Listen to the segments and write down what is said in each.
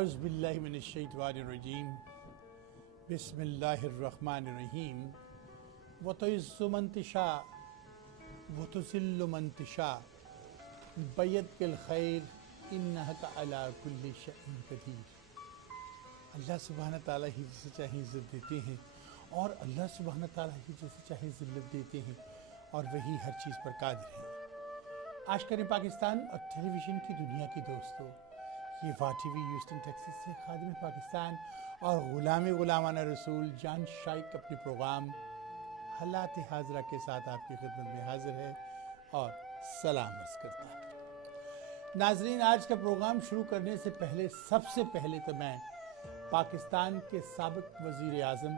आउज़ुबिल्लाहिमिनश्शैतानिर्रजीम बिस्मिल्लाहिर्रहमानिर्रहीम वतुइज़्ज़ु मन तशा वतुज़िल्लु मन तशा बियदिकिल खैर इन्नका अला कुल्लि शैइन कदीर। अल्लाह सुब्हान ताला ही जिसे चाहे इज़्ज़त देते हैं और अल्लाह सुब्हान ताला ही जिसे चाहे ज़िल्लत देते हैं और वही हर चीज़ पर कादिर है। आज करें पाकिस्तान और टेलीविज़न की दुनिया की दोस्तों, ये वाह टीवी ह्यूस्टन टेक्सास से खादिम पाकिस्तान और गुलामाना रसूल जान शाइक अपने प्रोग्राम हालात हाजरा के साथ आपकी खिदमत में हाजिर है और सलाम अर्ज़ करता है। नाजरीन, आज का प्रोग्राम शुरू करने से पहले सबसे पहले तो मैं पाकिस्तान के साबिक वज़ीर आज़म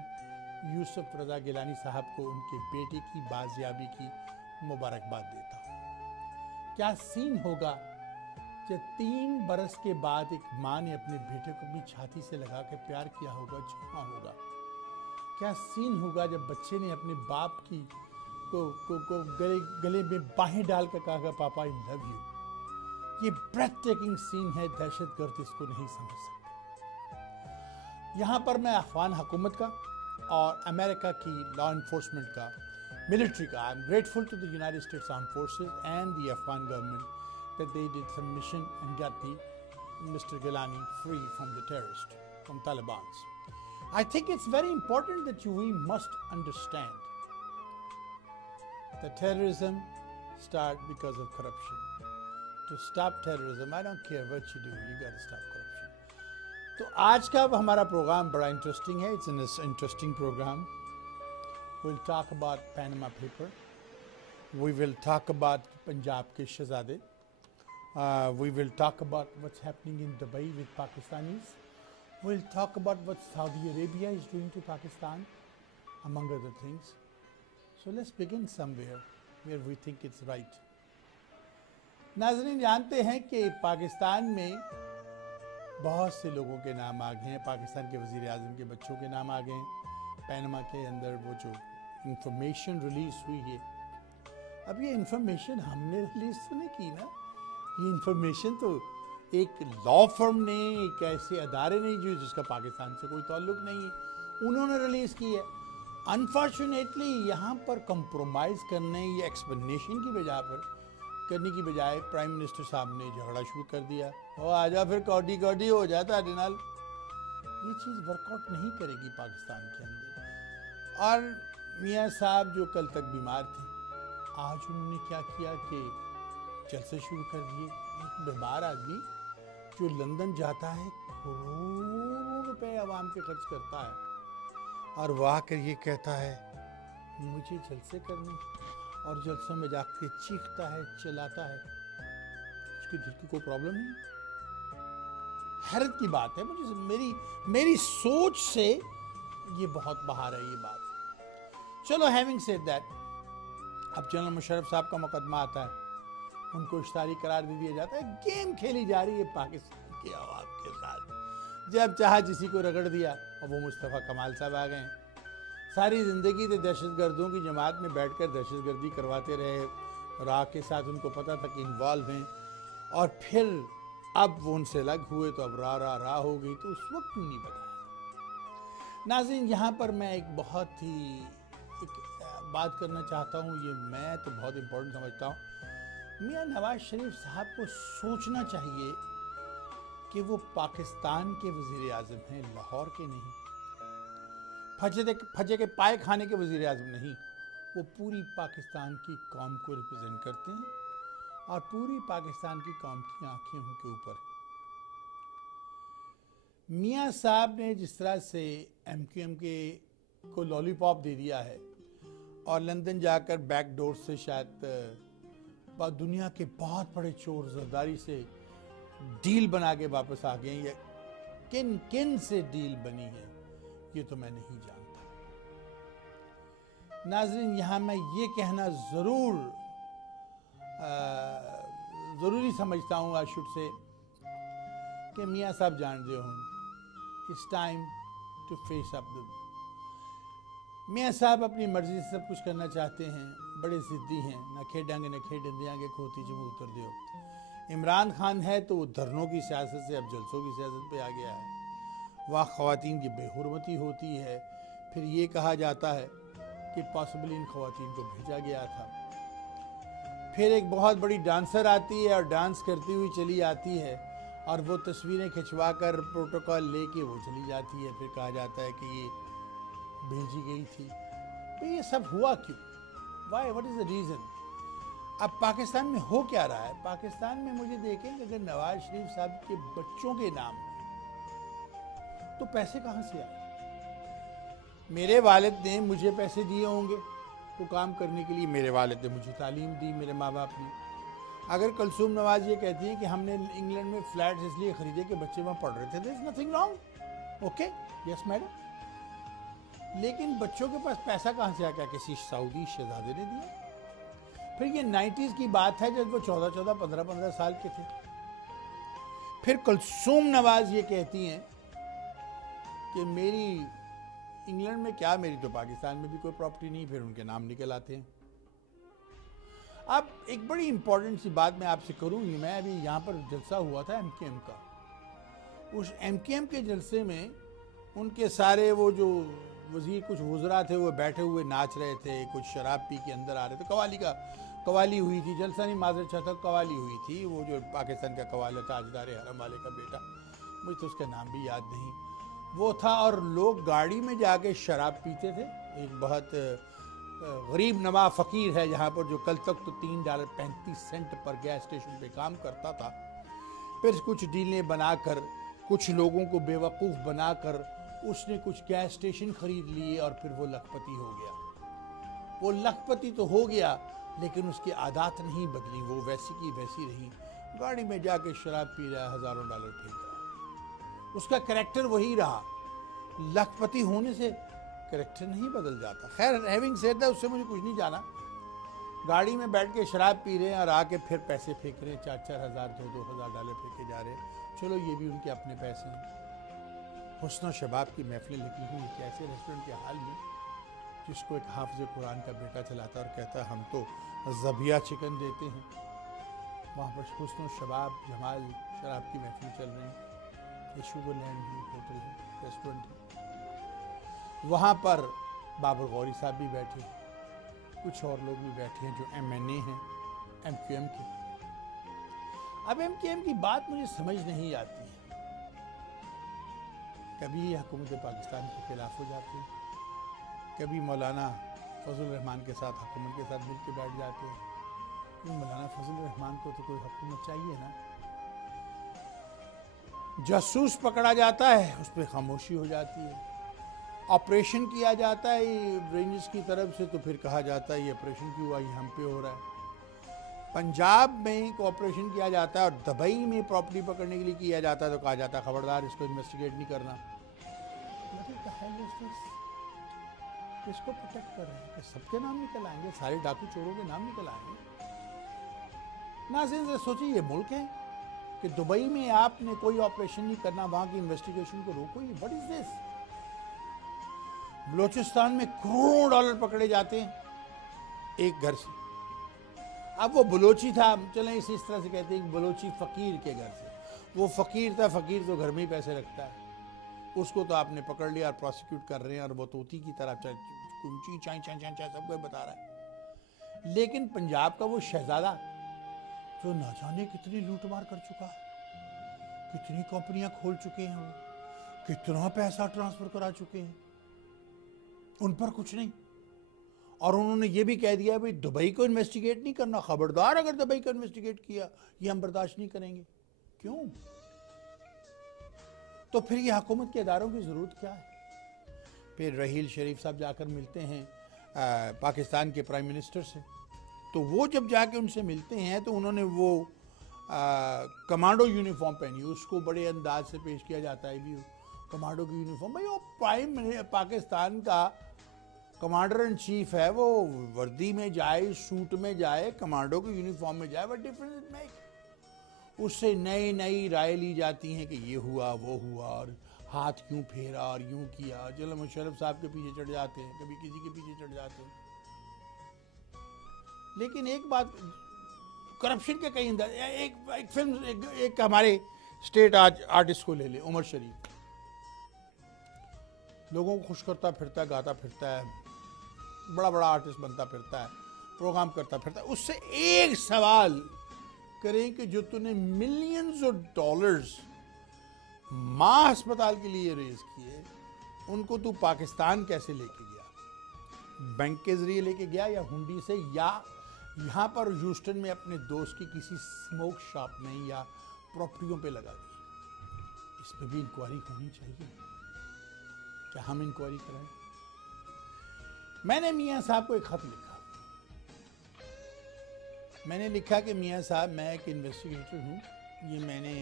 यूसुफ रज़ा गिलानी साहब को उनके बेटे की बाजियाबी की मुबारकबाद देता हूँ। क्या सीन होगा जब 3 बरस के बाद एक माँ ने अपने बेटे को अपनी छाती से लगा के प्यार किया होगा, चुमा होगा। क्या सीन होगा जब बच्चे ने अपने बाप की को गले में बाहें डालकर कहा पापा आई लव यू। ये ब्रेथ टेकिंग सीन है, दहशतगर्द इसको नहीं समझ सकते। यहाँ पर मैं अफगान हुकूमत का और अमेरिका की लॉ इन्फोर्समेंट का, मिलिट्री का, I am grateful to the United States armed forces and the Afghan government that they did some mission and got Mr. Gilani free from the terrorists, from Taliban. I think it's very important that we must understand that terrorism starts because of corruption. To stop terrorism, I don't care what you do, you got to stop corruption. तो आज का हमारा programme बड़ा interesting है. It's an interesting program. We'll talk about Panama paper. We will talk about Punjab के शहजादे. We will talk about what's happening in Dubai with Pakistanis. We'll talk about what Saudi Arabia is doing to Pakistan, among other things. So let's begin somewhere where we think it's right. नाज़रीन, जानते हैं कि पाकिस्तान में बहुत से लोगों के नाम आ गए हैं. पाकिस्तान के वज़ीर आज़म के बच्चों के नाम आ गए हैं. पैनमा के अंदर वो जो इंफॉर्मेशन रिलीज़ हुई है, अब ये इंफॉर्मेशन हमने रिलीज़ तो नहीं की ना. ये इंफॉर्मेशन तो एक लॉ फर्म ने, एक ऐसे अदारे ने जो जिसका पाकिस्तान से कोई ताल्लुक नहीं है, उन्होंने रिलीज़ की है. अनफॉर्चुनेटली यहाँ पर कंप्रोमाइज़ करने या एक्सप्लेनेशन की बजाय प्राइम मिनिस्टर साहब ने झगड़ा शुरू कर दिया. और आजा फिर कौडी हो जाता है डिनाल. ये चीज़ वर्कआउट नहीं करेगी पाकिस्तान के अंदर. और मियाँ साहब जो कल तक बीमार थे, आज उन्होंने क्या किया कि जलसे शुरू कर दिए. एक बीमार आदमी जो लंदन जाता है, करोड़ों रुपए आवाम के खर्च करता है और वो आकर ये कहता है मुझे जलसे करने, और जलसों में जाके चीखता है, चिल्लाता है. उसके दिल की कोई प्रॉब्लम नहीं. हैरत की बात है. मुझे मेरी सोच से ये बहुत बाहर है ये बात. चलो, हैविंग सेड दैट, अब जनरल मुशर्रफ साहब का मुकदमा आता है, उनको इश्तारी करार दे दिया जाता है. गेम खेली जा रही है पाकिस्तान के अवाम के साथ. जब चाहा किसी को रगड़ दिया. और वो मुस्तफ़ा कमाल साहब आ गए. सारी ज़िंदगी तो दहशतगर्दों की जमात में बैठकर दहशतगर्दी करवाते रहे. राह के साथ उनको पता था कि इन्वॉल्व हैं, और फिर अब वो उनसे अलग हुए तो अब राह हो गई. तो उस वक्त क्यों नहीं बताया? नाज़रीन, यहाँ पर मैं एक बात करना चाहता हूँ. ये मैं तो बहुत इम्पोर्टेंट समझता हूँ. मियाँ नवाज शरीफ साहब को सोचना चाहिए कि वो पाकिस्तान के वज़ीर आज़म हैं, लाहौर के नहीं. फजे के पाए खाने के वज़ीर आज़म नहीं. वो पूरी पाकिस्तान की कौम को रिप्रेजेंट करते हैं और पूरी पाकिस्तान की कौम की आंखें उनके ऊपर हैं. मियाँ साहब ने जिस तरह से MQM के को लॉलीपॉप दे दिया है और लंदन जाकर बैकडोर से शायद दुनिया के बहुत बड़े चोर जरदारी से डील बना के वापस आ गए. ये किन से डील बनी है ये तो मैं नहीं जानता. नाज़रीन, यहाँ मैं ये कहना ज़रूरी समझता हूँ, आई शुड से, कि मियाँ साहब जानते हो it's time to face up the. मियाँ साहब अपनी मर्जी से सब कुछ करना चाहते हैं, बड़े ज़िद्दी हैं. ना खेडांगे ना खेडंदियांगे खोती जब उतर दियो. इमरान खान है तो वो धरनों की सियासत से अब जलसों की सियासत पे आ गया है। वहाँ ख़वातीन की बेहुरमती होती है। फिर ये कहा जाता है कि पॉसिबली इन ख़वातीन को भेजा गया था। फिर एक बहुत बड़ी डांसर आती है और डांस करती हुई चली आती है और वो तस्वीरें खिंचवा कर प्रोटोकॉल लेके वो चली जाती है। फिर कहा जाता है कि ये भेजी गई थी। तो ये सब हुआ क्यों? Why, what is the reason? अब पाकिस्तान में हो क्या रहा है? पाकिस्तान में मुझे देखें कि अगर नवाज शरीफ साहब के बच्चों के नाम तो पैसे कहाँ से आए? मेरे वालिद ने मुझे पैसे दिए होंगे तो काम करने के लिए, मेरे वालिद ने मुझे तालीम दी, मेरे माँ बाप ने। अगर कलसूम नवाज ये कहती हैं कि हमने इंग्लैंड में फ्लैट्स इसलिए खरीदे कि बच्चे वहाँ पढ़ रहे थे, there is nothing wrong, okay, yes madam. लेकिन बच्चों के पास पैसा कहाँ से आ गया? किसी सऊदी शहजादे ने दिया। फिर ये 90s की बात है जब वो 14-14, 15-15 साल के थे। फिर कलसूम नवाज ये कहती हैं कि मेरी इंग्लैंड में क्या, मेरी तो पाकिस्तान में भी कोई प्रॉपर्टी नहीं। फिर उनके नाम निकल आते हैं। अब एक बड़ी इंपॉर्टेंट सी बात मैं आपसे करूँगी। मैं अभी यहाँ पर जलसा हुआ था MKM का। उस MKM के जलसे में उनके सारे वो जो वजीर, कुछ वज़रा थे, वो बैठे हुए नाच रहे थे, कुछ शराब पी के अंदर आ रहे थे। कवाली हुई थी, जलसा नहीं माजरत चाहता, कवाली हुई थी। वो जो पाकिस्तान का कवाल है, ताजदार हरम वाले का बेटा, मुझे तो उसका नाम भी याद नहीं, वो था। और लोग गाड़ी में जाके शराब पीते थे। एक बहुत गरीब नवा फ़कीर है यहाँ पर, जो कल तक तो $3.35 पर गैस स्टेशन पे काम करता था। फिर कुछ डीलें बनाकर, कुछ लोगों को बेवकूफ़ बनाकर उसने कुछ गैस स्टेशन खरीद लिए और फिर वो लखपति हो गया। वो लखपति तो हो गया लेकिन उसकी आदत नहीं बदली, वो वैसी की वैसी रही। गाड़ी में जाके शराब पी रहा, हज़ारों डॉलर फेंक रहा। उसका कैरेक्टर वही रहा। लखपति होने से कैरेक्टर नहीं बदल जाता। खैर, हैविंग सेड दैट, उससे मुझे कुछ नहीं जाना। गाड़ी में बैठ के शराब पी रहे हैं और आके फिर पैसे फेंक रहे हैं, 4-4 हज़ार, 2-2 हज़ार डॉलर फेंके जा रहे हैं। चलो, ये भी उनके अपने पैसे हैं। हुस्न और शबाब की महफिलें लगी हुई एक ऐसे रेस्टोरेंट के हाल में जिसको एक हाफिज़ कुरान का बेटा चलाता और कहता है हम तो ज़बिया चिकन देते हैं। वहाँ पर हुस्न और शबाब, जमाल, शराब की महफिल चल रही है। ये शुगरलैंड भी होटल है, रेस्टोरेंट है। वहाँ पर बाबर गौरी साहब भी बैठे, कुछ और लोग भी बैठे हैं जो MNA हैं MQM के। अब MQM की बात मुझे समझ नहीं आती है। कभी हुकूमत पाकिस्तान के खिलाफ हो जाती है, कभी मौलाना फजल रहमान के साथ हुकूमत के साथ मिल के बैठ जाते हैं। मौलाना फजल रहमान को तो कोई हुकूमत चाहिए ना। जासूस पकड़ा जाता है, उस पर खामोशी हो जाती है। ऑपरेशन किया जाता है रेंजर्स की तरफ से, तो फिर कहा जाता है ये ऑपरेशन क्यों हुआ, ये हम पे हो रहा है। पंजाब में एक ऑपरेशन किया जाता है और दुबई में प्रॉपर्टी पकड़ने के लिए किया जाता है, तो कहा जाता है खबरदार, इसको इन्वेस्टिगेट नहीं करना। किसको प्रोटेक्ट कर रहे हैं? सबके नाम निकल आएंगे, सारे डाकू चोरों के नाम निकल आएंगे। नाज़रीन, सोचिए, ये मुल्क है कि दुबई में आपने कोई ऑपरेशन नहीं करना, वहां की इन्वेस्टिगेशन को रोको। ये व्हाट इज दिस? बलोचिस्तान में करोड़ों डॉलर पकड़े जाते हैं एक घर से। अब वो बलोची था, चलें इस तरह से कहते हैं, बलोची फकीर के घर से। वो फकीर था, फकीर तो घर में ही पैसे रखता है, उसको तो आपने पकड़ लिया और प्रोसिक्यूट कर रहे हैं, और वो तोती की तरह कुंची चाय चाय चाय चाय सब कोई बता रहा है। लेकिन पंजाब का वो शहजादा जो न जाने कितनी लूटमार कर चुका है, कितनी कंपनियां खोल चुके हैं, वो कितना पैसा ट्रांसफर करा चुके हैं, उन पर कुछ नहीं। और उन्होंने ये भी कह दिया भाई दुबई को इन्वेस्टिगेट नहीं करना, खबरदार अगर दुबई को इन्वेस्टिगेट किया ये हम बर्दाश्त नहीं करेंगे। क्यों? तो फिर ये हुकूमत के इदारों की ज़रूरत क्या है? फिर रहील शरीफ साहब जाकर मिलते हैं पाकिस्तान के प्राइम मिनिस्टर से। तो वो जब जाके उनसे मिलते हैं तो उन्होंने वो कमांडो यूनिफॉर्म पहनी, उसको बड़े अंदाज से पेश किया जाता है भी कमांडो की यूनिफॉर्म। भाई वो पाकिस्तान का कमांडर इन चीफ है, वो वर्दी में जाए, सूट में जाए, कमांडो की यूनिफॉर्म में जाए, व्हाट डिफरेंस इट मेक? उससे नई नई राय ली जाती हैं कि ये हुआ वो हुआ और हाथ क्यों फेरा और यूं किया। चलो मुशर्रफ साहब के पीछे चढ़ जाते हैं, कभी किसी के पीछे चढ़ जाते हैं। लेकिन एक बात करप्शन के कई अंदाज। एक फिल्म एक हमारे स्टेट आर्टिस्ट को ले ले, उमर शरीफ, लोगों को खुश करता फिरता है, गाता फिरता है, बड़ा बड़ा आर्टिस्ट बनता फिरता है, प्रोग्राम करता फिरता है। उससे एक सवाल करें कि जो तूने मिलियंस ऑफ डॉलर्स माँ अस्पताल के लिए रेज किए, उनको तू पाकिस्तान कैसे लेके गया? बैंक के जरिए लेके गया या हुंडी से, या यहाँ पर ह्यूस्टन में अपने दोस्त की किसी स्मोक शॉप में या प्रॉपर्टियों पे लगा दी? इस पे भी इंक्वायरी होनी चाहिए। क्या हम इंक्वायरी कराएं? मैंने मियाँ साहब को एक खत लिखा। मैंने लिखा कि मियाँ साहब, मैं एक इन्वेस्टिगेटर हूँ। ये मैंने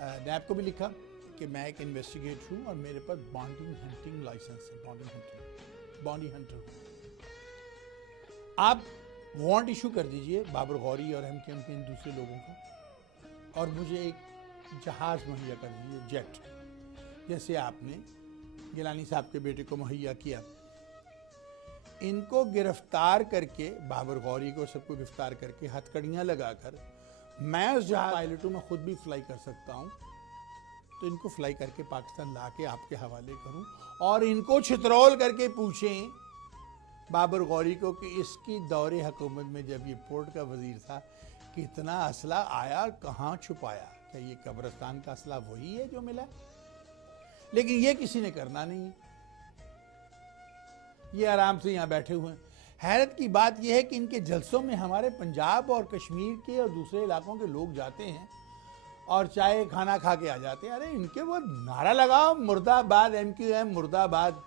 नैब को भी लिखा कि मैं एक इन्वेस्टिगेटर हूँ और मेरे पास बॉन्डिंग हंटिंग लाइसेंस है, बॉन्डी हंटर हूँ। आप वारंट इशू कर दीजिए बाबर गौरी और MKM के इन दूसरे लोगों का, और मुझे एक जहाज़ मुहैया कर दीजिए, जेट, जैसे आपने गिलानी साहब के बेटे को मुहैया किया। इनको गिरफ्तार करके, बाबर गौरी को, सबको गिरफ्तार करके हथकड़ियाँ लगाकर, मैं उस जहाज पायलट हूँ, मैं खुद भी फ्लाई कर सकता हूँ, तो इनको फ्लाई करके पाकिस्तान ला के आपके हवाले करूँ और इनको छितरौल करके पूछें बाबर गौरी को कि इसकी दौरे हुकूमत में जब ये पोर्ट का वजीर था कितना असला आया, कहाँ छुपाया? क्या ये कब्रिस्तान का असला वही है जो मिला? लेकिन ये किसी ने करना नहीं। ये आराम से यहाँ बैठे हुए हैं। हैरत की बात यह है कि इनके जलसों में हमारे पंजाब और कश्मीर के और दूसरे इलाकों के लोग जाते हैं और चाय खाना खा के आ जाते हैं। अरे इनके वो नारा लगाओ, मुर्दाबाद MQM मुर्दाबाद।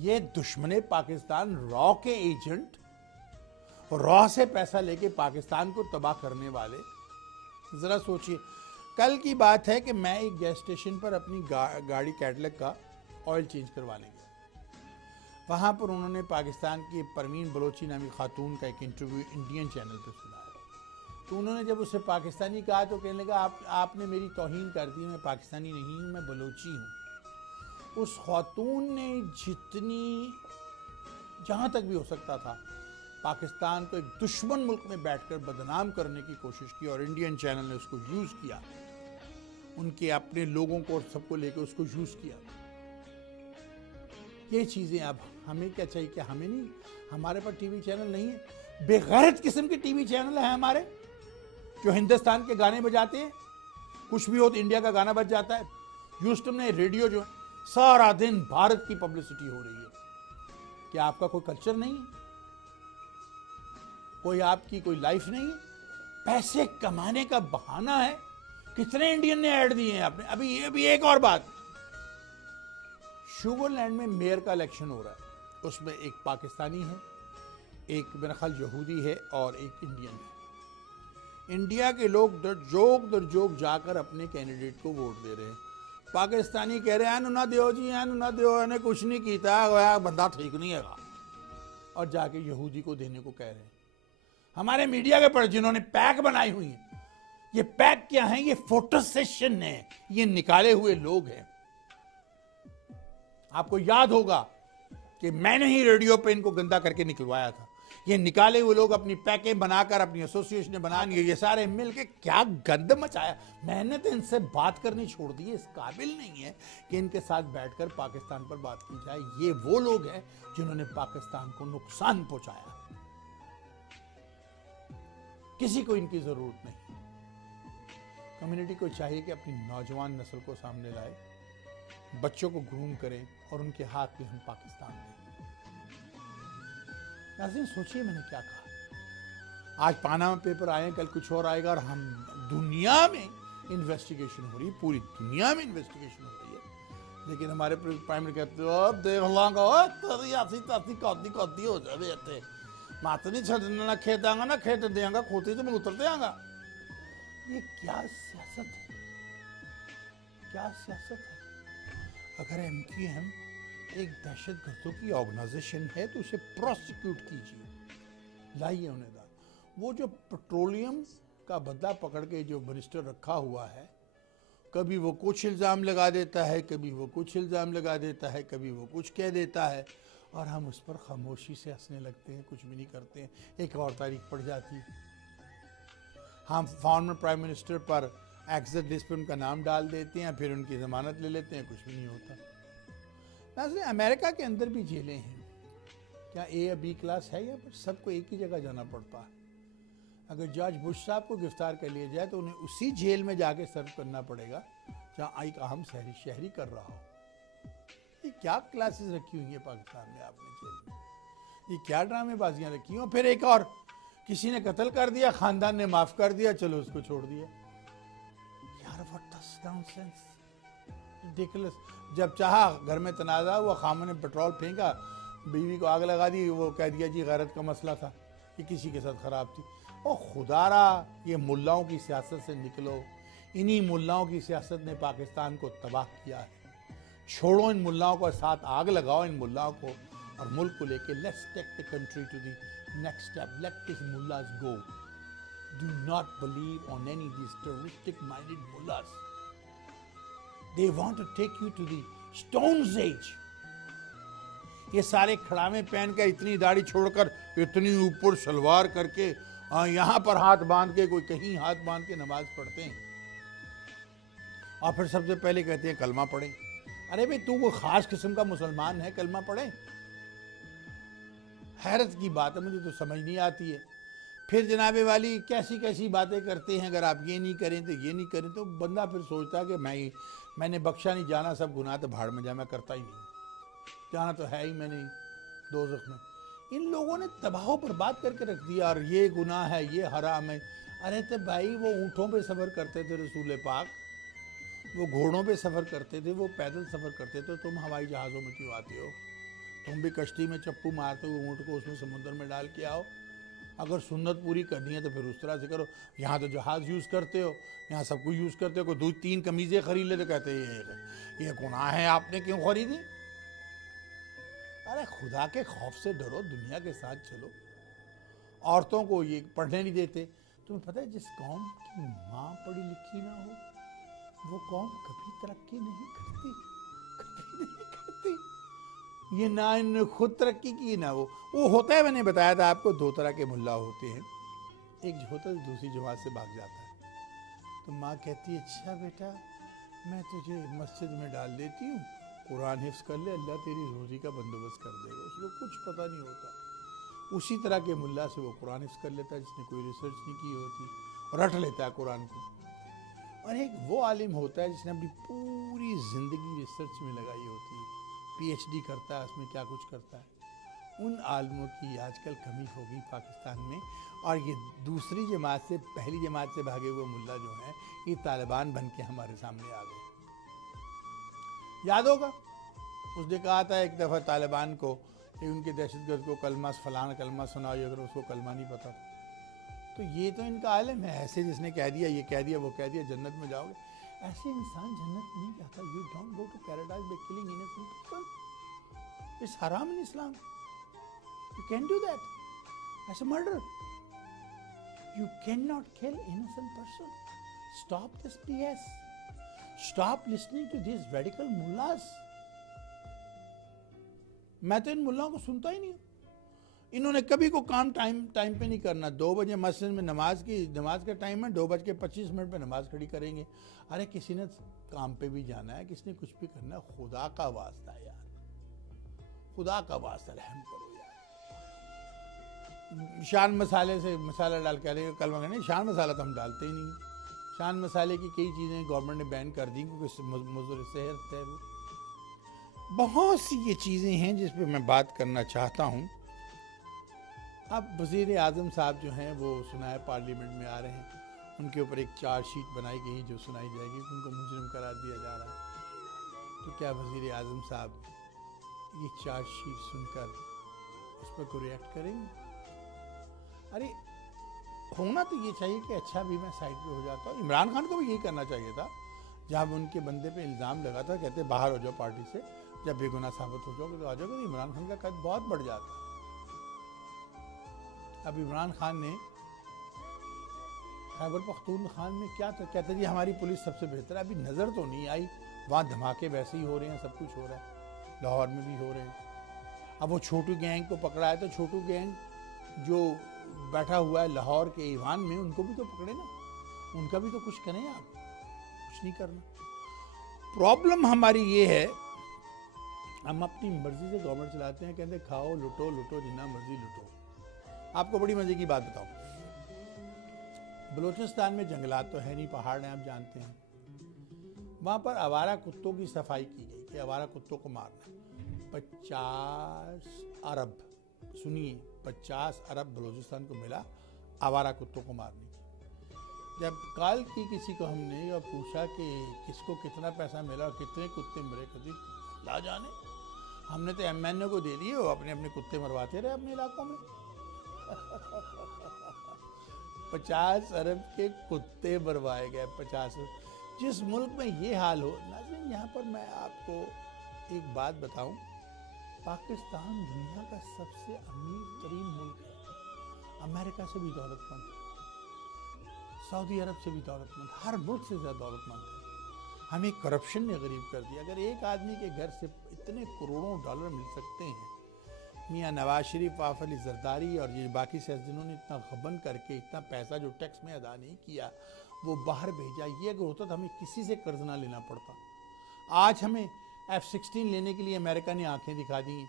ये दुश्मने पाकिस्तान, रॉ के एजेंट, रॉ से पैसा लेके पाकिस्तान को तबाह करने वाले। जरा सोचिए, कल की बात है कि मैं एक गैस स्टेशन पर अपनी गाड़ी कैटलक का ऑयल चेंज करवाने गया। वहाँ पर उन्होंने पाकिस्तान की परवीन बलोची नामी खातून का एक इंटरव्यू इंडियन चैनल पर सुना है। तो उन्होंने जब उससे पाकिस्तानी कहा तो कहने लगा आपने मेरी तौहीन कर दी, मैं पाकिस्तानी नहीं हूँ, मैं बलोची हूँ। उस खातून ने जितनी, जहाँ तक भी हो सकता था, पाकिस्तान को एक दुश्मन मुल्क में बैठकर बदनाम करने की कोशिश की और इंडियन चैनल ने उसको यूज़ किया, उनके अपने लोगों को और सबको लेकर उसको यूज़ किया। ये चीज़ें अब हमें क्या चाहिए? क्या हमें नहीं, हमारे पास टीवी चैनल नहीं है? बेगैरत किस्म के टीवी चैनल हैं हमारे, जो हिंदुस्तान के गाने बजाते हैं। कुछ भी हो तो इंडिया का गाना बज जाता है। ह्यूस्टन में रेडियो जो है, सारा दिन भारत की पब्लिसिटी हो रही है। क्या आपका कोई कल्चर नहीं है? कोई आपकी कोई लाइफ नहीं है? पैसे कमाने का बहाना है। कितने इंडियन ने ऐड दिए हैं आपने? अभी एक और बात, शुगरलैंड में मेयर का इलेक्शन हो रहा है। उसमें एक पाकिस्तानी है, एक मेरा ख्याल यहूदी है और एक इंडियन है। इंडिया के लोग दर जोक जाकर अपने कैंडिडेट को वोट दे रहे हैं। पाकिस्तानी कह रहे हैं ना दियो जी, ना दियो, इन्हें कुछ नहीं कीता, बंदा ठीक नहीं है, और जाके यहूदी को देने को कह रहे हैं। हमारे मीडिया के पर जिन्होंने पैक बनाई हुई है, ये पैक क्या है? ये फोटो सेशन है, ये निकाले हुए लोग हैं। आपको याद होगा कि मैंने ही रेडियो पे इनको गंदा करके निकलवाया था। ये निकाले हुए लोग अपनी पैकें बनाकर, अपनी एसोसिएशन बना लिए, ये सारे मिलके क्या गंद मचाया। मैंने तो इनसे बात करनी छोड़ दी है, इस काबिल नहीं है कि इनके साथ बैठकर पाकिस्तान पर बात की जाए। ये वो लोग हैं जिन्होंने पाकिस्तान को नुकसान पहुंचाया। किसी को इनकी जरूरत नहीं। कम्युनिटी को चाहिए कि अपनी नौजवान नस्ल को सामने लाए, बच्चों को ग्रूम करें और उनके हाथ में हम पाकिस्तान दें। नाज़रीन, सोचिए मैंने क्या कहा। आज पानामा पेपर आए, कल कुछ और आएगा, और हम दुनिया में इन्वेस्टिगेशन हो रही है, पूरी दुनिया में इन्वेस्टिगेशन हो रही है। लेकिन हमारे प्राइम मिनिस्टर कहते हो देख लांगा कौदी हो जाए, मत नहीं छड़ना, खेत आंगा ना खेत देंगा, खोती तो मैं उतर देंगा। ये क्या सियासत है? क्या सियासत है? अगर MQM एक दहशतगर्दों की ऑर्गेनाइजेशन है तो उसे प्रोसिक्यूट कीजिए, लाइए उन्हें दाद। वो जो पेट्रोलियम का बदला पकड़ के जो मिनिस्टर रखा हुआ है, कभी वो कुछ इल्ज़ाम लगा देता है, कभी वो कुछ इल्ज़ाम लगा देता है, कभी वो कुछ कह देता है, और हम उस पर खामोशी से हंसने लगते हैं, कुछ भी नहीं करते हैं। एक और तारीख पड़ जाती है, हम फॉर्मर प्राइम मिनिस्टर पर एक्सेस लिस्ट पर उनका नाम डाल देते हैं, फिर उनकी ज़मानत ले लेते हैं, कुछ भी नहीं होता। नाज़रीन, अमेरिका के अंदर भी जेलें हैं। क्या ए या बी क्लास है या फिर सबको एक ही जगह जाना पड़ता है? अगर जॉर्ज बुश साहब को गिरफ्तार कर लिया जाए तो उन्हें उसी जेल में जाके सर्व करना पड़ेगा जहाँ एक अहम शहरी कर रहा हो। ये क्या क्लासेस रखी हुई हैं पाकिस्तान में आपने जेल में? ये क्या ड्रामेबाजियाँ रखी हैं? फिर एक और, किसी ने कत्ल कर दिया, खानदान ने माफ़ कर दिया, चलो उसको छोड़ दिया। यार व्हाट द नॉनसेंस, रिडिकुलस। जब चाहा घर में तनाज़ा हुआ, खामन ने पेट्रोल फेंका, बीवी को आग लगा दी, वो कह दिया जी गैरत का मसला था, ये किसी के साथ ख़राब थी। ओ खुदारा, ये मुल्लाओं की सियासत से निकलो। इन्हीं मुल्लाओं की सियासत ने पाकिस्तान को तबाह किया है। छोड़ो इन मुल्लाओं को, साथ आग लगाओ इन मुल्लाओं को और मुल्क को लेके let's take the country to the next step. Let this मुल्लास go. Do not believe on any this terroristic minded मुल्लास। They want to take you to the stones age. ये सारे खड़ावे पहन कर, इतनी दाढ़ी छोड़कर, इतनी ऊपर सलवार करके, यहाँ पर हाथ बांध के, कोई कहीं हाथ बांध के नमाज पढ़ते हैं और फिर सबसे पहले कहते हैं कलमा पढ़ें। अरे भाई, तू वो खास किस्म का मुसलमान है, कलमा पढ़े? हैरत की बात है, मुझे तो समझ नहीं आती है। फिर जनाबे वाली कैसी कैसी बातें करते हैं, अगर आप ये नहीं करें तो ये नहीं करें, तो बंदा फिर सोचता है कि मैंने बख्शा नहीं, जाना सब गुनाह तो भाड़ में जा, मैं करता ही नहीं, जाना तो है ही मैं नहीं दोज़ख में। इन लोगों ने तबाह बर्बाद करके रख दिया, और ये गुनाह है, ये हराम है। अरे तो भाई, वो ऊँटों पे सफ़र करते थे रसूल पाक, वो घोड़ों पे सफ़र करते थे, वो पैदल सफ़र करते थे, तुम हवाई जहाज़ों में क्यों आते हो? तुम भी कश्ती में चप्पू मारते हो ऊँट को, उसमें समुद्र में डाल के आओ। अगर सुन्नत पूरी करनी है तो फिर उस तरह से करो। यहाँ तो जहाज़ यूज़ करते हो, यहाँ सब कुछ यूज़ करते हो। कोई 2-3 कमीज़ें खरीद ले तो कहते हैं ये गुनाह है, आपने क्यों खरीदी? अरे खुदा के खौफ से डरो, दुनिया के साथ चलो। औरतों को ये पढ़ने नहीं देते। तुम्हें पता है, जिस कौम की माँ पढ़ी लिखी ना हो, वो कौम कभी तरक्की नहीं करती, कभी नहीं करती। ये ना इन्होंने खुद तरक्की की ना वो होता है। मैंने बताया था आपको, 2 तरह के मुल्ला होते हैं। एक जो होता है दूसरी जमात से भाग जाता है, तो माँ कहती है अच्छा बेटा, मैं तुझे मस्जिद में डाल देती हूँ, कुरान हिफ्ज़ कर ले, अल्लाह तेरी रोज़ी का बंदोबस्त कर देगा। उसको कुछ पता नहीं होता। उसी तरह के मुल्ला से वो कुरान हिफ्ज़ कर लेता है जिसने कोई रिसर्च नहीं की होती, रट लेता है कुरान को। और एक वो आलिम होता है जिसने अपनी पूरी ज़िंदगी रिसर्च में लगाई होती है, PhD करता है, उसमें क्या कुछ करता है। उन आलिमों की आजकल कमी हो गई पाकिस्तान में। और ये दूसरी जमात से, पहली जमात से भागे हुए मुल्ला जो हैं, ये तालिबान बन के हमारे सामने आ गए। याद होगा, उसने कहा था एक दफ़ा तालिबान को कि उनके दहशतगर्द को कलमा फलाना कलमा सुनाओ, अगर उसको कलमा नहीं पता तो ये तो इनका आलिम है, ऐसे जिसने कह दिया, ये कह दिया, वो कह दिया, जन्नत में जाओगे। ऐसे इंसान जन्नत में नहीं जाता। You don't go to paradise by killing innocent people. It's हराम in Islam. You can do that as a murder. You can not kill innocent person. Stop this BS. Stop listening to these radical mullahs. मैं तो इन मुल्लाओं को सुनता ही नहीं। इन्होंने कभी को काम टाइम पे नहीं करना। 2 बजे मस्जिद में नमाज का टाइम है, 2:25 पे नमाज खड़ी करेंगे। अरे किसी ने काम पे भी जाना है, किसी ने कुछ भी करना है। खुदा का वास्ता यार, खुदा का वास्ता रहम करो यार। शान मसाले से मसाला डाल के अरे कलमा नहीं, शान मसाला तो हम डालते ही नहीं। शान मसाले की कई चीज़ें गवर्नमेंट ने बैन कर दी क्योंकि मुज़र सेहत है वो। बहुत सी ये चीज़ें हैं जिस पे मैं बात करना चाहता हूँ। अब वज़ीर आज़म साहब जो हैं वो सुनाए पार्लियामेंट में आ रहे हैं, उनके ऊपर एक चार्जशीट बनाई गई जो सुनाई जाएगी, उनको मुजरिम करार दिया जा रहा है। तो क्या वज़ीर आज़म साहब ये चार्जशीट सुनकर उस पर कोई रिएक्ट करेंगे? अरे होना तो ये चाहिए कि अच्छा भी मैं साइड पे हो जाता हूँ। इमरान खान को भी यही करना चाहिए था। जब उनके बंदे पे इल्ज़ाम लगा था, कहते बाहर हो जाओ पार्टी से, जब बेगुनाह साबित हो जाओगे तो आ जाओगे, तो इमरान खान का कद बहुत बढ़ जाता। अब इमरान खान ने खैबर पख्तूनख्वा में क्या तो कहते जी हमारी पुलिस सबसे बेहतर है। अभी नज़र तो नहीं आई, वहाँ धमाके वैसे ही हो रहे हैं, सब कुछ हो रहा है, लाहौर में भी हो रहे हैं। अब वो छोटू गैंग को पकड़ा है, तो छोटू गैंग जो बैठा हुआ है लाहौर के ईवान में, उनको भी तो पकड़े ना। उनका भी तो कुछ करें आप, कुछ नहीं करना। प्रॉब्लम हमारी ये है, हम अपनी मर्जी से गवर्नमेंट चलाते हैं, कहते खाओ लुटो लुटो जितना मर्जी लुटो। आपको बड़ी मजे की बात बताऊं, बलूचिस्तान में जंगलात तो है नहीं, पहाड़ हैं, आप जानते हैं। वहाँ पर आवारा कुत्तों की सफाई की गई कि आवारा कुत्तों को मारना। 50 अरब, सुनिए, 50 अरब बलूचिस्तान को मिला आवारा कुत्तों को मारने की। जब कॉल की किसी को हमने और पूछा कि किसको कितना पैसा मिला और कितने कुत्ते मरे, कभी ला जाने, हमने तो MNO को दे दिए, वो अपने अपने कुत्ते मरवाते रहे अपने इलाकों में। 50 अरब के कुत्ते मरवाए गए, 50। जिस मुल्क में ये हाल हो, नाज़रीन यहाँ पर मैं आपको एक बात बताऊं, पाकिस्तान दुनिया का सबसे अमीर तरीन मुल्क है, अमेरिका से भी दौलतमंद है, सऊदी अरब से भी दौलतमंद, हर मुल्क से ज़्यादा दौलतमंद है। हमें करप्शन ने गरीब कर दिया। अगर एक आदमी के घर से इतने करोड़ों डॉलर मिल सकते हैं, मियाँ नवाज शरीफ, आफ अली जरदारी और ये बाकी सियासतदानों जिन्होंने इतना गबन करके इतना पैसा जो टैक्स में अदा नहीं किया वो बाहर भेजा, ये अगर होता तो हमें किसी से कर्ज ना लेना पड़ता। आज हमें F-16 लेने के लिए अमेरिका ने आंखें दिखा दी।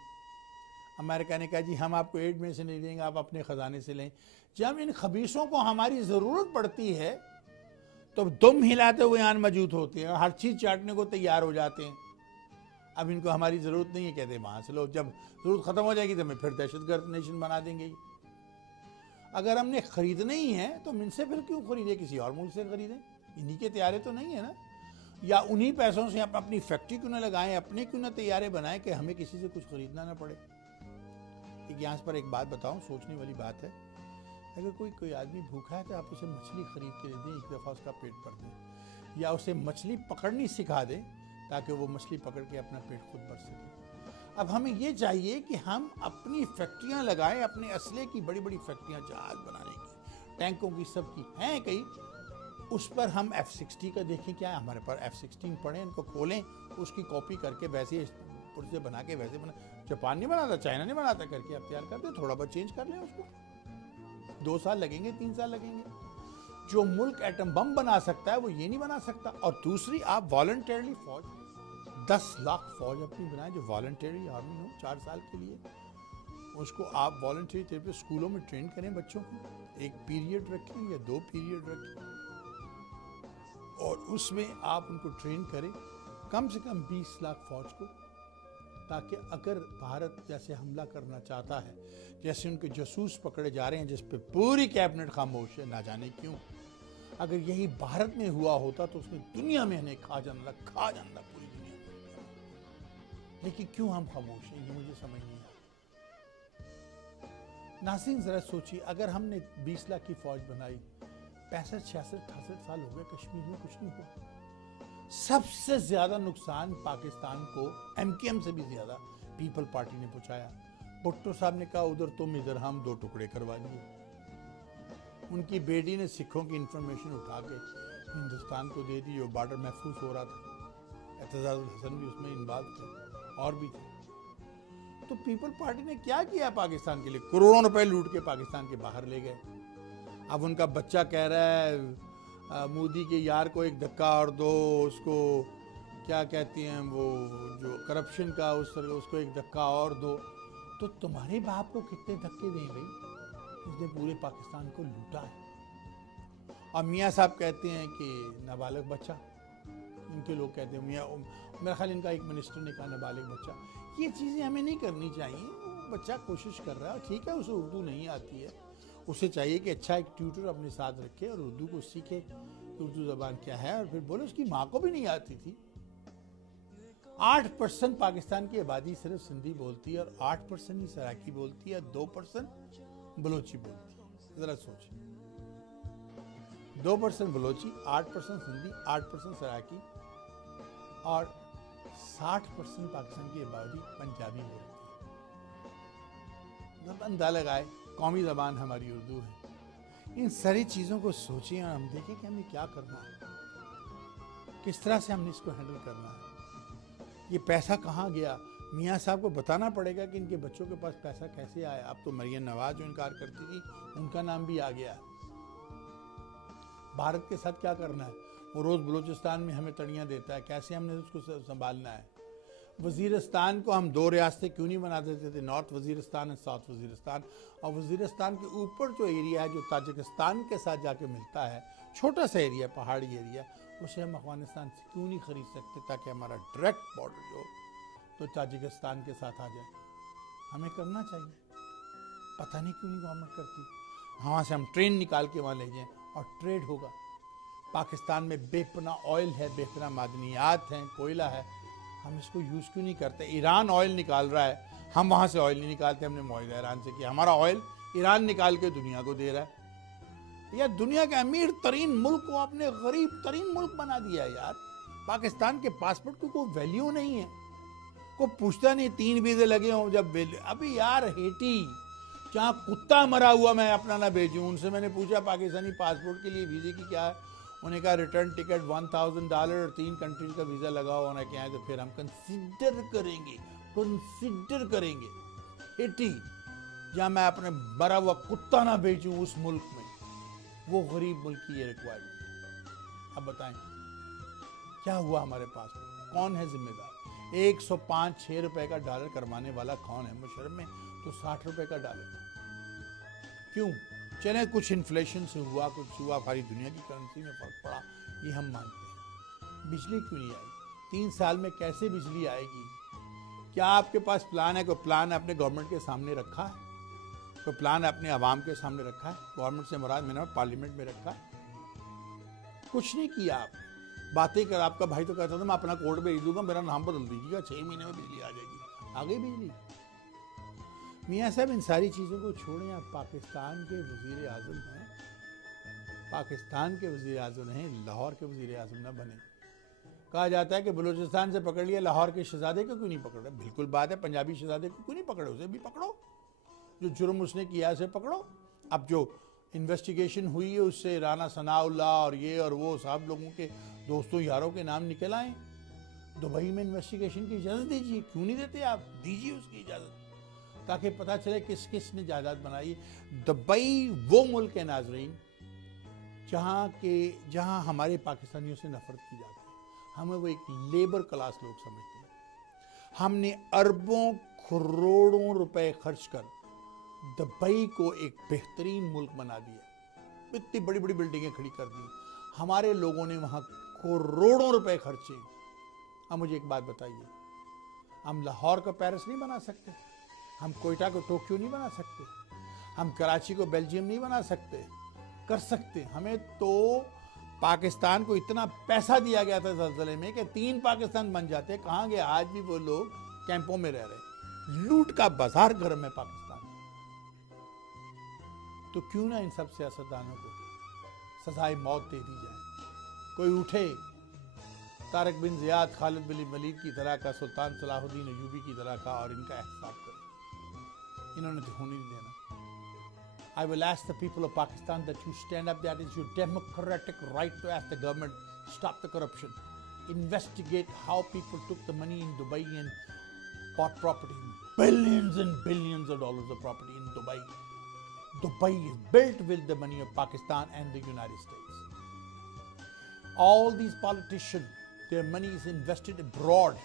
अमेरिका ने कहा जी हम आपको एड में से नहीं देंगे, आप अपने ख़जाने से लें। जब इन खबीसों को हमारी ज़रूरत पड़ती है तो दुम हिलाते हुए यहाँ मौजूद होते हैं, हर चीज़ चाटने को तैयार हो जाते हैं। अब इनको हमारी ज़रूरत नहीं है, कहते हैं वहाँ से लो, जब ज़रूरत ख़त्म हो जाएगी तो हमें फिर दहशतगर्द नेशन बना देंगे। अगर हमने ख़रीदना ही है तो इनसे फिर क्यों ख़रीदे, किसी और मुल्क से ख़रीदें, इन्हीं के तैयारे तो नहीं है ना। या उन्हीं पैसों से हम अपनी फैक्ट्री क्यों ना लगाएं, अपने क्यों ना तैयारे बनाएं कि हमें किसी से कुछ ख़रीदना ना पड़े। एक यहाँ पर एक बात बताऊँ, सोचने वाली बात है। अगर कोई आदमी भूखा है तो आप उसे मछली खरीद के दे दें, एक दफ़ा उसका पेट भर दें, या उसे मछली पकड़नी सिखा दें ताकि वो मछली पकड़ के अपना पेट खुद भर सके। अब हमें ये चाहिए कि हम अपनी फैक्ट्रियां लगाएं, अपने असले की बड़ी बड़ी फैक्ट्रियां, जहाज बनाने की, टैंकों की, सब की हैं कई, उस पर हम F-60 का देखें क्या है। हमारे पास F-16 पड़े, इनको खोलें, उसकी कॉपी करके वैसे पुर्जे बना के वैसे बना, जापान नहीं बनाता, चाइना नहीं बनाता, करके आप तैयार कर दें, थोड़ा बहुत चेंज कर लें उसको। 2 साल लगेंगे, 3 साल लगेंगे। जो मुल्क एटम बम बना सकता है वो ये नहीं बना सकता। और दूसरी, आप वॉलंटरली फौज 10 लाख फौज अपनी बनाएं जो वॉलंटरी आर्मी हो 4 साल के लिए। उसको आप वॉलंटरी तौर पर स्कूलों में ट्रेन करें बच्चों को, 1 पीरियड रखें या 2 पीरियड रखें, और उसमें आप उनको ट्रेन करें कम से कम 20 लाख फौज को, ताकि अगर भारत जैसे हमला करना चाहता है, जैसे उनके जासूस पकड़े जा रहे हैं जिस पे पूरी कैबिनेट खामोश है, ना जाने क्यों, अगर यही भारत में हुआ होता तो उसने दुनिया में हमें खा जाना पूरी दुनिया में। लेकिन क्यों हम खामोश हैं, ये मुझे समझ नहीं आता। नाज़रीन जरा सोचिए, अगर हमने 20 लाख की फौज बनाई, 65, 66, 68 साल हो गए, कश्मीर में कुछ नहीं हुआ। सबसे ज्यादा नुकसान पाकिस्तान को MKM से भी ज्यादा पीपल पार्टी ने पहुंचाया। भुट्टो साहब ने कहा उधर तुम इधर हम, 2 टुकड़े करवा लिए। उनकी बेटी ने सिखों की इंफॉर्मेशन उठा के हिंदुस्तान को दे दी, जो बॉर्डर महफूज हो रहा था। एतजाजुल हसन भी उसमें इन्वॉल्व थे और भी थे। तो पीपल पार्टी ने क्या किया पाकिस्तान के लिए, करोड़ों रुपए लूट के पाकिस्तान के बाहर ले गए। अब उनका बच्चा कह रहा है मोदी के यार को एक धक्का और दो, उसको क्या कहती हैं वो जो करप्शन का, उसको एक धक्का और दो। तो तुम्हारे बाप को कितने धक्के दें भाई, उसने पूरे पाकिस्तान को लूटा है। और मियाँ साहब कहते हैं कि नाबालिग बच्चा, इनके लोग कहते हैं मियाँ, मेरा ख्याल इनका एक मिनिस्टर ने कहा नाबालिग बच्चा। ये चीज़ें हमें नहीं करनी चाहिए। बच्चा कोशिश कर रहा है, ठीक है, उसे उर्दू नहीं आती है, उसे चाहिए कि अच्छा एक ट्यूटर अपने साथ रखे और उर्दू को सीखे कि उर्दू ज़बान क्या है, और फिर बोले। उसकी माँ को भी नहीं आती थी। 8% पाकिस्तान की आबादी सिर्फ सिंधी बोलती है और 8% ही सराकी बोलती है, 2% बलोची बोलती है। ज़रा सोचिए, 2% बलोची, 8% सिंधी, 8% सराकी, और 60% पाकिस्तान की आबादी पंजाबी बोलती है। जब अंदाजा लगाए, कौमी ज़बान हमारी उर्दू है। इन सारी चीज़ों को सोचें और हम देखें कि हमें क्या करना है, किस तरह से हमने इसको हैंडल करना है। ये पैसा कहाँ गया, मियाँ साहब को बताना पड़ेगा कि इनके बच्चों के पास पैसा कैसे आया। अब तो मरियम नवाज जो इनकार करती थी, उनका नाम भी आ गया। भारत के साथ क्या करना है? वो रोज़ बलूचिस्तान में हमें तड़ियाँ देता है, कैसे हमने उसको संभालना है? वज़ीरिस्तान को हम 2 रियासतें क्यों नहीं बना देते थे, नॉर्थ वज़ीरिस्तान और साउथ वज़ीरिस्तान? और वज़ीरिस्तान के ऊपर जो एरिया है जो ताजिकिस्तान के साथ जाके मिलता है, छोटा सा एरिया, पहाड़ी एरिया, उसे हम अफगानिस्तान से क्यों नहीं ख़रीद सकते ताकि हमारा डायरेक्ट बॉर्डर जो तो ताजिकिस्तान के साथ आ जाए? हमें करना चाहिए, पता नहीं क्यों नहीं गवर्नमेंट करती। वहाँ से हम ट्रेन निकाल के वहाँ ले जाएँ और ट्रेड होगा। पाकिस्तान में बेपना ऑयल है, बेपना मादनियात हैं, कोयला है, हम इसको यूज़ क्यों नहीं करते? ईरान ऑयल निकाल रहा है, हम वहाँ से ऑयल नहीं निकालते, हमने मुआहिदा ईरान से किया, हमारा ऑयल ईरान निकाल के दुनिया को दे रहा है। या दुनिया के अमीर तरीन मुल्क को आपने गरीब तरीन मुल्क बना दिया है यार। पाकिस्तान के पासपोर्ट की कोई वैल्यू नहीं है, कोई पूछता नहीं 3 वीज़े लगे हों जब अभी यार हेटी जहाँ कुत्ता मरा हुआ मैं अपना ना भेजूँ, उनसे मैंने पूछा पाकिस्तानी पासपोर्ट के लिए वीज़े की क्या है, उन्हें कहा रिटर्न टिकट $1000 और 3 कंट्रीज का वीज़ा लगा होना क्या है, तो फिर हम कंसिडर करेंगे। हेटी जहाँ मैं अपने मरा हुआ कुत्ता ना भेजूँ उस मुल्क में, वो गरीब मुल्क की ये रिक्वायरमेंट। अब बताएं क्या हुआ हमारे पास, कौन है जिम्मेदार? 105-6 रुपए का डॉलर करवाने वाला कौन है? मुशर्रफ में तो 60 रुपए का डॉलर। क्यों? चले कुछ इन्फ्लेशन से हुआ, कुछ हुआ, सारी दुनिया की करेंसी में फर्क पड़ा, ये हम मानते हैं। बिजली क्यों नहीं आई? 3 साल में कैसे बिजली आएगी? क्या आपके पास प्लान है? कोई प्लान अपने गवर्नमेंट के सामने रखा है? कोई प्लान अपने आवाम के सामने रखा है? गवर्नमेंट से मुराद मैंने पार्लियामेंट में रखा है? कुछ नहीं किया आप, बातें कर। आपका भाई तो कहता था मैं अपना कोड भेज दूंगा, मेरा नाम बदल दीजिएगा, 6 महीने में बिजली आ जाएगी। आ गई बिजली। मियाँ साहब इन सारी चीज़ों को छोड़ें, आप पाकिस्तान के वज़ीर आज़म हैं, पाकिस्तान के वज़ीर आज़म हैं, लाहौर के वज़ीर आज़म ना बने। कहा जाता है कि बलूचिस्तान से पकड़ लिया, लाहौर के शहजादे को क्यों नहीं पकड़ रहे? बिल्कुल बात है, पंजाबी शहजादे को क्यों नहीं पकड़े? उसे भी पकड़ो, जो जुर्म उसने किया उसे पकड़ो। अब जो इन्वेस्टिगेशन हुई है उससे राना सनाउल्लाह और ये और वो सब लोगों के दोस्तों यारों के नाम निकल आए। दुबई में इन्वेस्टिगेशन की इजाज़त दीजिए, क्यों नहीं देते आप? दीजिए उसकी इजाज़त ताकि पता चले किस किस ने जायदाद बनाई। दुबई वो मुल्क है नाजरीन जहाँ हमारे पाकिस्तानियों से नफरत की जाती है, हमें वो एक लेबर क्लास लोग समझते हैं। हमने अरबों करोड़ों रुपए खर्च कर दुबई को एक बेहतरीन मुल्क बना दिया, इतनी बड़ी बड़ी बिल्डिंगें खड़ी कर दी, हमारे लोगों ने वहाँ करोड़ों रुपए खर्चे। अब मुझे एक बात बताइए, हम लाहौर को पेरिस नहीं बना सकते? हम कोयटा को टोक्यो नहीं बना सकते? हम कराची को बेल्जियम नहीं बना सकते? कर सकते। हमें तो पाकिस्तान को इतना पैसा दिया गया था ज़लज़ले में कि 3 पाकिस्तान बन जाते। कहाँ गए? आज भी वो लोग कैंपों में रह रहे, लूट का बाजार गर्म है पाकिस्तान। तो क्यों ना इन सब सियासतदानों को सजाए मौत दे दी जाए? कोई उठे तारक बिन ज़ियाद, खालिद बिन वलीद की तरह का, सुल्तान सलाहुद्दीन अयूबी की तरह का, और इनका एहसाब करे। इन्होंने तो होने नहीं देना। I will ask the people of Pakistan that you stand up. That is your democratic right to ask the government, stop the corruption. Investigate how people took the money in Dubai and bought property. Billions and billions of dollars of property in Dubai. Dubai is built with the money of Pakistan and the United States. All these politicians, their money is invested abroad.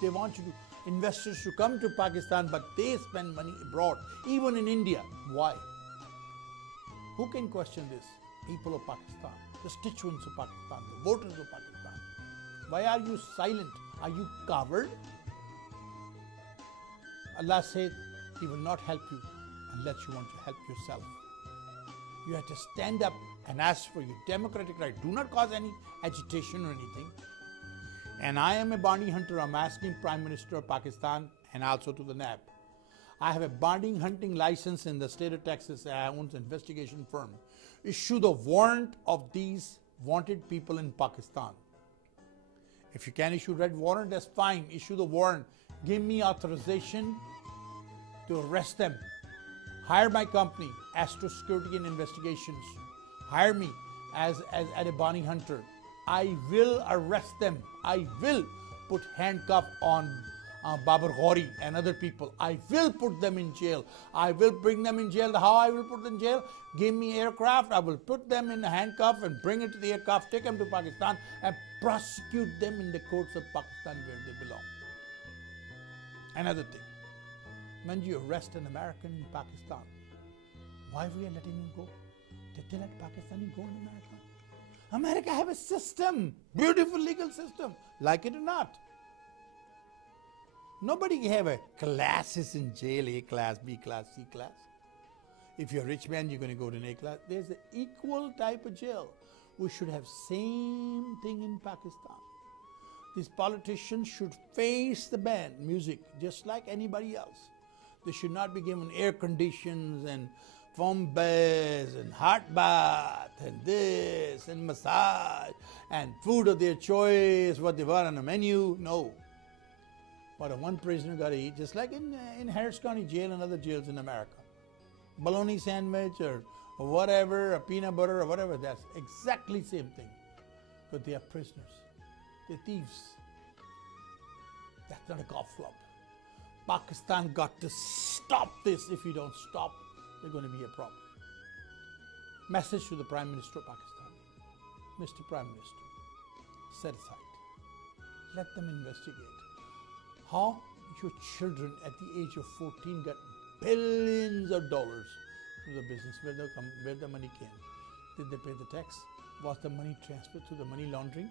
They want investors to come to Pakistan, but they spend money abroad, even in India. Why? Who can question this? People of Pakistan, the constituents of Pakistan, the voters of Pakistan. Why are you silent? Are you covered? Allah said He will not help you unless you want to help yourself. You have to stand up and ask for your democratic right. Do not cause any agitation or anything. And I am a bounty hunter. I'm asking Prime Minister of Pakistan and also to the NAB. I have a bounty hunting license in the state of Texas. I own an investigation firm. Issue the warrant of these wanted people in Pakistan. If you can issue red warrant, that's fine. Issue the warrant. Give me authorization to arrest them. Hire my company, Astro Security and Investigations. Hire me as a bounty hunter. I will arrest them. I will put handcuff on Babar Ghori and other people. I will put them in jail. I will bring them in jail. How I will put them in jail? Give me aircraft. I will put them in a handcuff and bring it to the aircraft, take them to Pakistan and prosecute them in the courts of Pakistan where they belong. Another thing, when you arrest an American in Pakistan, why we are letting him go? Did they let Pakistani go in America? America have a system, beautiful legal system, like it or not. Nobody have a classes in jail, A class, B class, C class. If you're a rich man, you're going to go to an A class. There's an equal type of jail. We should have same thing in Pakistan. These politicians should face the band, music, just like anybody else. They should not be given air conditions and foam baths and hot bath and this and massage and food of their choice, what they want on the menu. No. But one prisoner got to eat, just like in Harris County Jail and other jails in America. Bologna sandwich or whatever, a peanut butter or whatever, that's exactly the same thing. But they are prisoners. They're thieves. That's not a golf club. Pakistan got to stop this. If you don't stop, there's going to be a problem. Message to the Prime Minister of Pakistan. Mr. Prime Minister, set aside. Let them investigate. How your children at the age of 14 got billions of dollars through the business, where the money came. Did they pay the tax? Was the money transferred through the money laundering?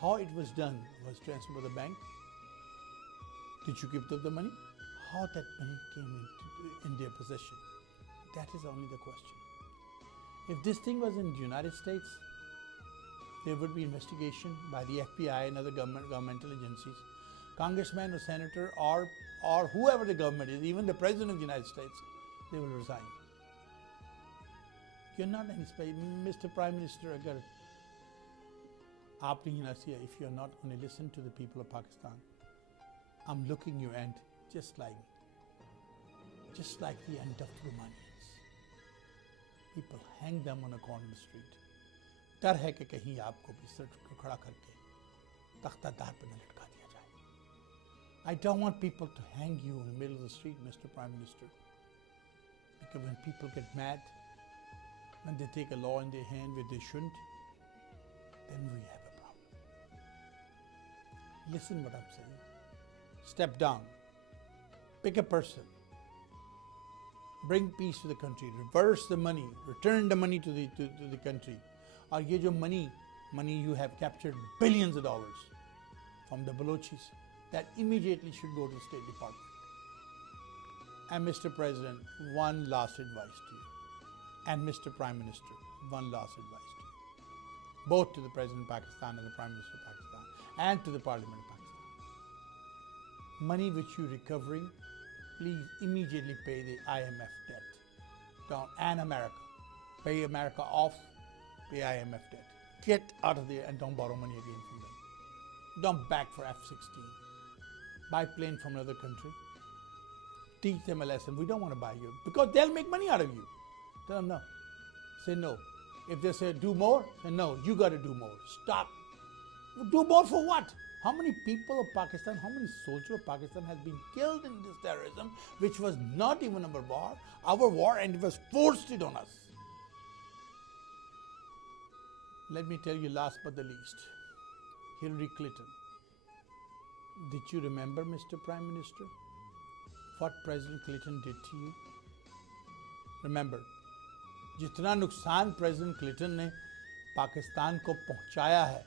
How it was done? Was transferred by the bank? Did you give them the money? How that money came in their possession? That is only the question. If this thing was in the United States, there would be investigation by the FBI and other governmental agencies. Congressman or senator or whoever the government is, even the President of the United States, they will resign. You're not any space. Mr. Prime Minister, agar aapne if you're not going to listen to the people of Pakistan, I'm looking your end just like the end of the Romanians. People hang them on a corner of the street. डर है कि कहीं आपको भी sir खड़ा करके तख्तादार पर न लटका दिया जाए. I don't want people to hang you in the middle of the street, Mr. Prime Minister. Because when people get mad, when they take a law in their hand where they shouldn't, then we have a problem. Listen what I'm saying. Step down. Pick a person. Bring peace to the country. Reverse the money. Return the money to the country. Or ye jo money you have captured billions of dollars from the Balochis, that immediately should go to the State Department. And Mr. President, one last advice to you. And Mr. Prime Minister, one last advice to you. Both to the President of Pakistan and the Prime Minister of Pakistan and to the Parliament of Pakistan. Money which you're recovering, please immediately pay the IMF debt. And America. Pay America off, pay IMF debt. Get out of there and don't borrow money again from them. Don't beg for F-16. Buy plane from another country. Teach them a lesson. We don't want to buy you because they'll make money out of you. Tell them no. Say no. If they say do more, say no, you got to do more. Stop. Do more for what? How many people of Pakistan, how many soldiers of Pakistan has been killed in this terrorism, which was not even our war, and it was forced it on us. Let me tell you last but the least, Hillary Clinton. Did you remember, Mr. Prime Minister, what President Clinton did to you? Remember, जितना नुकसान President Clinton ने पाकिस्तान को पहुंचाया है,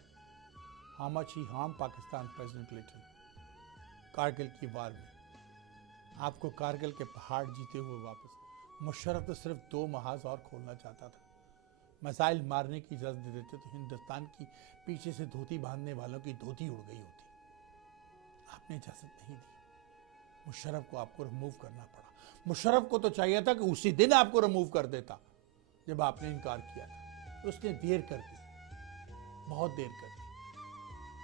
how much he harmed Pakistan, President Clinton, Kargil की वार में. आपको कारगिल के पहाड़ जीते हुए वापस. मुशर्रफ तो सिर्फ 2 महाज और खोलना चाहता था. मिसाइल मारने की इजाज़त दे देते तो हिंदुस्तान की पीछे से धोती बांधने वालों की धोती उड़ गई होती. आपने इजाज़त नहीं दी. मुशर्रफ को आपको रिमूव करना पड़ा. मुशर्रफ को तो चाहिए था कि उसी दिन आपको रिमूव कर देता जब आपने इनकार किया था. उसने देर कर दी, बहुत देर कर दी.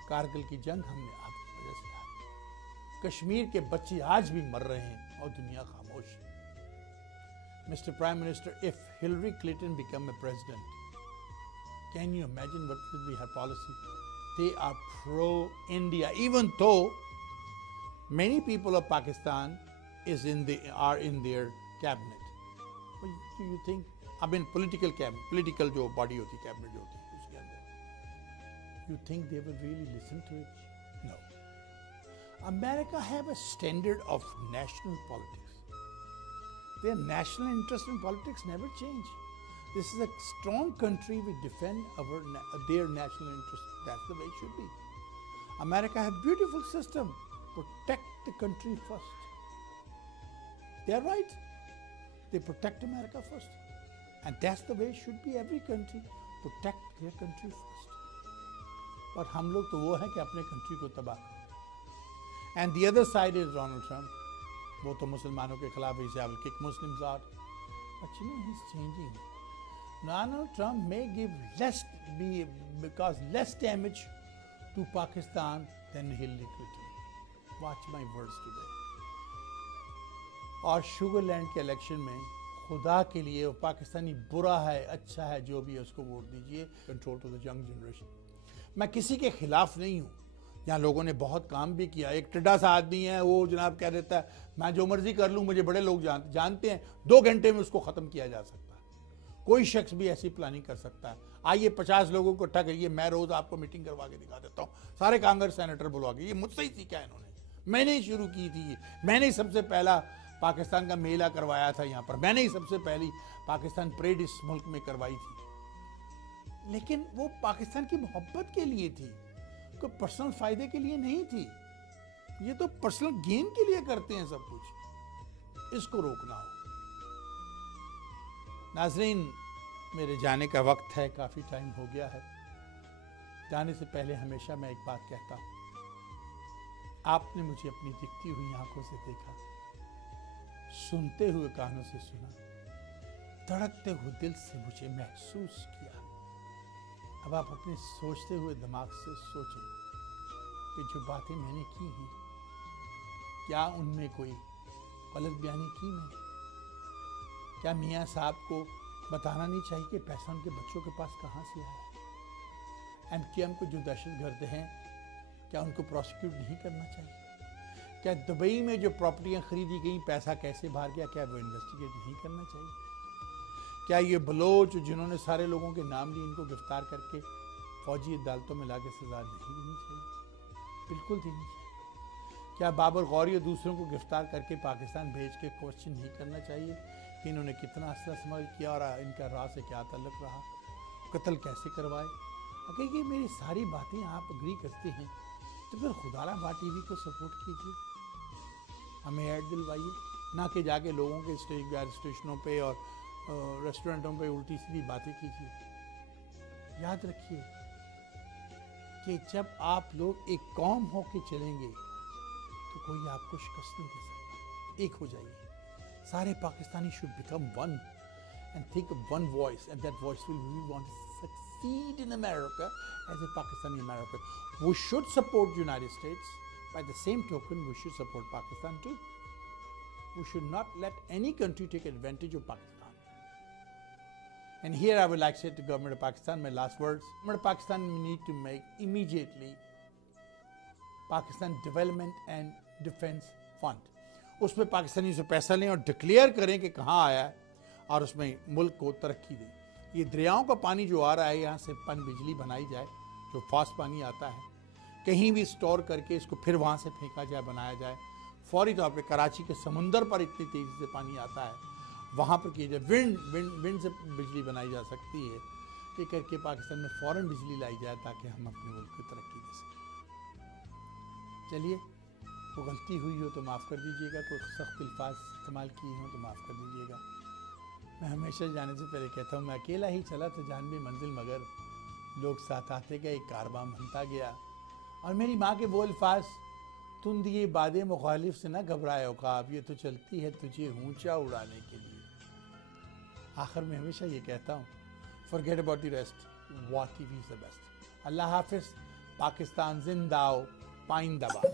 कारगिल की जंग हमने आपकी वजह से हारी. कश्मीर के बच्चे आज भी मर रहे हैं और दुनिया खामोश है. Mr. Prime Minister, if Hillary Clinton become a president, can you imagine what will be her policy? They are pro-India, even though Many people of Pakistan are in their cabinet. But do you think, I mean political cabinet, political जो body होती cabinet जो होती उसके अंदर, you think they will really listen to it? No. America have a standard of national politics. Their national interest in politics never change. This is a strong country. We defend their national interest. That's the way it should be. America have beautiful system. Protect the country first. They are right. They protect America first. And that's the way it should be every country. Protect their country first. But हम लोग तो वो हैं कि अपने country को तबाह करें. And the other side is Donald Trump. वो तो मुसलमानों के खिलाफ ही will kick Muslims out. But you know, he's changing. Donald Trump may give less damage to Pakistan than Hillary Clinton. Watch my words today. और Sugar Land के election में खुदा के लिए वो पाकिस्तानी बुरा है अच्छा है जो भी है उसको वोट दीजिए. Control to the young generation. मैं किसी के खिलाफ नहीं हूँ. यहाँ लोगों ने बहुत काम भी किया. एक टिड्डा सा आदमी है वो जनाब कह देता है मैं जो मर्जी कर लूँ, मुझे बड़े लोग जानते हैं, 2 घंटे में उसको ख़त्म किया जा सकता है. कोई शख्स भी ऐसी प्लानिंग कर सकता है. आइए 50 लोगों को इकट्ठा करिए, मैं रोज़ आपको मीटिंग करवा के दिखा देता हूँ. सारे कांग्रेस सेनेटर बुलवा के, ये मुझसे ही सीखा इन्होंने, मैंने ही शुरू की थी. मैंने ही सबसे पहला पाकिस्तान का मेला करवाया था यहाँ पर. मैंने ही सबसे पहली पाकिस्तान परेड इस मुल्क में करवाई थी. लेकिन वो पाकिस्तान की मोहब्बत के लिए थी, कोई पर्सनल फायदे के लिए नहीं थी. ये तो पर्सनल गेन के लिए करते हैं सब कुछ. इसको रोकना हो. नाजरीन, मेरे जाने का वक्त है, काफ़ी टाइम हो गया है. जाने से पहले हमेशा मैं एक बात कहता हूँ. आपने मुझे अपनी दिखती हुई आंखों से देखा, सुनते हुए कानों से सुना, धड़कते हुए दिल से मुझे महसूस किया. अब आप अपने सोचते हुए दिमाग से सोचें कि जो बातें मैंने की हैं, क्या उनमें कोई गलत बयानी की मैंने? क्या मियाँ साहब को बताना नहीं चाहिए कि पैसा उनके बच्चों के पास कहाँ से आया? एमक्यूएम को जो दहशतगर्द हैं, क्या उनको प्रोसिक्यूट नहीं करना चाहिए? क्या दुबई में जो प्रॉपर्टियाँ खरीदी गई, पैसा कैसे बाहर गया, क्या वो इन्वेस्टिगेट नहीं करना चाहिए? क्या ये बलोच जिन्होंने सारे लोगों के नाम लिए, इनको गिरफ्तार करके फौजी अदालतों में लाके सजा नहीं देनी चाहिए? बिल्कुल देनी चाहिए. क्या बाबर गौरी और दूसरों को गिरफ्तार करके पाकिस्तान भेज के क्वेश्चन नहीं करना चाहिए कि इन्होंने कितना असला स्मगल किया और इनका राह से क्या ताल्लुक रहा, कत्ल कैसे करवाए? अगर ये मेरी सारी बातें आप अग्री करते हैं तो फिर खुदारा बा टीवी को सपोर्ट कीजिए, हमें ऐड दिलवाइए, ना कि जाके लोगों के स्टेशनों पे और रेस्टोरेंटों पे उल्टी सीधी बातें कीजिए. याद रखिए कि जब आप लोग एक कौम होके चलेंगे तो कोई आपको शिकस्त नहीं दे सकता. एक हो जाइए. सारे Pakistani should become one and think of one voice, and that voice will we want to succeed in America as a Pakistani American. We should support the United States. By the same token, we should support Pakistan too. We should not let any country take advantage of Pakistan. And here I would like to say to the government of Pakistan, my last words. Government of Pakistan, we need to make immediately Pakistan Development and Defense Fund. उसमें पाकिस्तानियों से पैसा लें और declare करें कि कहाँ आया है और उसमें मुल्क को तरक्की दें. ये दरियाओं का पानी जो आ रहा है, यहाँ से पन बिजली बनाई जाए, जो फास्ट पानी आता है, कहीं भी स्टोर करके इसको फिर वहाँ से फेंका जाए, बनाया जाए. फौरी तौर पे कराची के समुंदर पर इतनी तेज़ी से पानी आता है, वहाँ पर किया जाए. विंड से बिजली बनाई जा सकती है. ये करके पाकिस्तान में फ़ौरन बिजली लाई जाए ताकि हम अपने मुल्क को तरक्की दे सकें. चलिए, वो गलती हुई हो तो माफ़ कर दीजिएगा, कोई सख्त अल्फाज इस्तेमाल किए हों तो माफ़ कर दीजिएगा. मैं हमेशा जाने से पहले कहता हूँ, मैं अकेला ही चला तो जान भी मंजिल मगर, लोग साथ आते गए, कारवां बनता गया. और मेरी माँ के वो अल्फाज, तुम दिए बादे मुखालिफ से ना घबराए औकाब, ये तो चलती है तुझे ऊंचा उड़ाने के लिए. आखिर में हमेशा ये कहता हूँ, forget about the rest, watch TV is the best. अल्लाह हाफिज़. पाकिस्तान जिंदाओ, पाइंदाबाद.